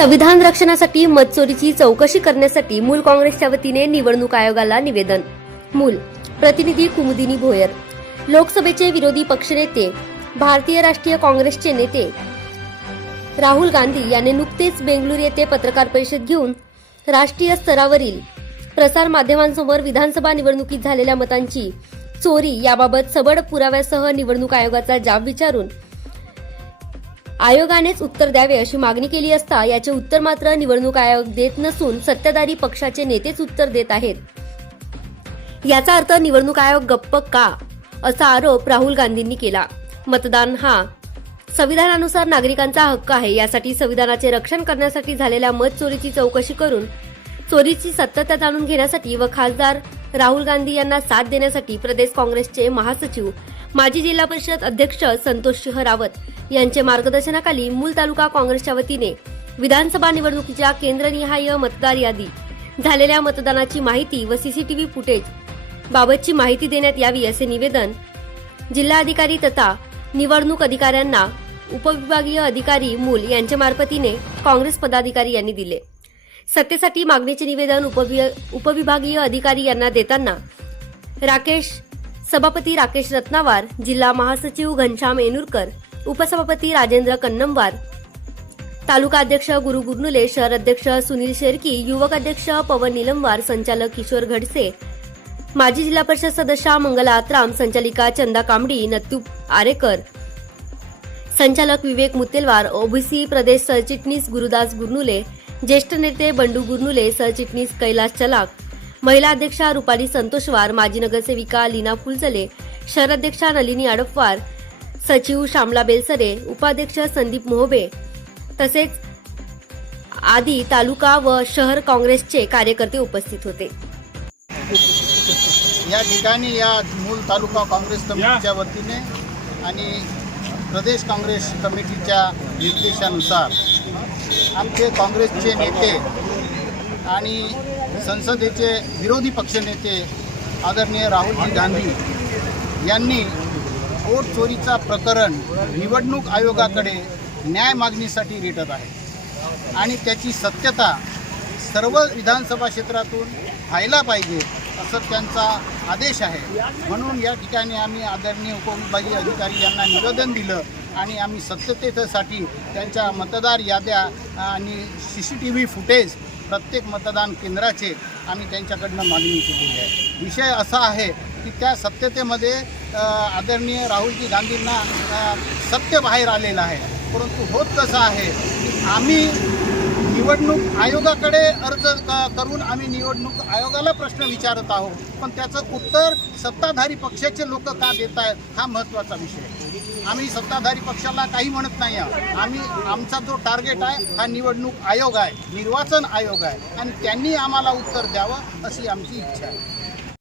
संविधान रक्षणासाठी मतचोरीची चौकशी करण्यासाठी मूल काँग्रेसच्या वतीने निवडणूक आयोगाला निवेदन. मूल. प्रतिनिधी कुमुदिनी भोयर. लोकसभेचे विरोधी पक्षनेते. भारतीय राष्ट्रीय काँग्रेसचे नेते. राहुल गांधी यांनी नुकतेच बेंगळुरू येथे पत्रकार परिषद घेऊन राष्ट्रीय स्तरावरील प्रसार माध्यमांसमोर विधानसभा निवडणुकीत झालेल्या मतांची चोरी याबाबत सबड पुराव्यासह निवडणूक आयोगाचा जाब विचारून आयोगानेच उत्तर द्यावे अशी मागणी केली असता याचे उत्तर मात्र निवडणूक आयोग देत नसून सत्ताधारी पक्षाचे नेतेच उत्तर देत आहेत. याचा अर्थ निवडणूक आयोग गप्प का? असा आरोप राहुल गांधींनी केला. मतदान हा संविधानानुसार नागरिकांचा हक्क आहे. यासाठी संविधानाचे रक्षण करण्यासाठी झालेल्या मत चोरीची चौकशी करून चोरीची सत्यता जाणून घेण्यासाठी व खासदार राहुल गांधी यांना साथ देण्यासाठी प्रदेश काँग्रेसचे महासचिव माजी जिल्हा परिषद अध्यक्ष संतोष सिंह रावत यांचे मार्गदर्शनाखाली मूल तालुका काँग्रेसच्या वतीने विधानसभा निवडणुकीच्या केंद्रनिहाय मतदार यादी झालेल्या मतदानाची माहिती व सीसीटीव्ही फुटेज बाबतची माहिती देण्यात यावी असे निवेदन जिल्हाधिकारी तथा निवडणूक अधिकाऱ्यांना उपविभागीय अधिकारी मूल यांच्या मार्फतीने काँग्रेस पदाधिकारी यांनी दिले. सत्तेसाठी मागणीचे निवेदन उपवि- उपविभागीय अधिकारी यांना देताना राकेश सभापती राकेश रत्नावार जिल्हा महासचिव घनश्याम येनुरकर उपसभापती राजेंद्र कन्नमवार तालुका अध्यक्ष गुरु गुरनुले शहर अध्यक्ष सुनील शेरकी युवक अध्यक्ष पवन निलमवार संचालक किशोर घडसे माजी जिल्हा परिषद सदस्य मंगला आत्राम संचालिका चंदा कांबडी नत्तू आरेकर संचालक विवेक मुतेलवार ओबीसी प्रदेश सरचिटणीस गुरुदास गुरनुले ज्येष्ठ नेते बंडू गुरनुले सरचिटणीस कैलास चलाक महिला अध्यक्षा रुपाली संतोषवार माजी नगरसेविका लीना फुलचले शहर अध्यक्षा नलिनी अडपवार सचिव श्यामला बेलसरे उपाध्यक्ष संदीप मोहबे तसेच आदी तालुका व शहर काँग्रेसचे कार्यकर्ते उपस्थित होते. या ठिकाणी या मूल तालुका काँग्रेस कमिटीच्या वतीने आणि प्रदेश काँग्रेस कमिटीच्या निर्देशानुसार आमचे काँग्रेसचे नेते आणि संसदेचे विरोधी पक्षनेते आदरणीय राहुलजी गांधी यांनी वोट चोरीचा प्रकरण निवडणूक आयोगाकडे न्याय मागणीसाठी रेटत आहे. आणि त्याची सत्यता सर्व विधानसभा क्षेत्रातून व्हायला पाहिजे असं त्यांचा आदेश आहे. म्हणून या ठिकाणी आम्ही आदरणीय उपविभागीय अधिकारी यांना निवेदन दिलं आणि आम्ही सत्यतेसाठी त्यांच्या मतदार याद्या आणि C C T V footage प्रत्येक मतदान केंद्राचे आम्ही त्यांच्याकडनं मागणी केलेली आहे. विषय असा आहे की त्या सत्यतेमध्ये आदरणीय राहुलजी गांधींना सत्य बाहेर आलेलं आहे. परंतु होत कसं आहे की आम्ही निवडणूक आयोगाकडे अर्ज क- करून आम्ही निवडणूक आयोगाला प्रश्न विचारत आहोत. पण त्याचं उत्तर सत्ताधारी पक्षाचे लोक का देत आहेत हा महत्त्वाचा विषय आहे. आम्ही सत्ताधारी पक्षाला काही म्हणत नाही आहोत. आम्ही आमचा जो टार्गेट आहे हा निवडणूक आयोग आहे निर्वाचन आयोग आहे. आणि त्यांनी आम्हाला उत्तर द्यावं अशी आमची इच्छा आहे.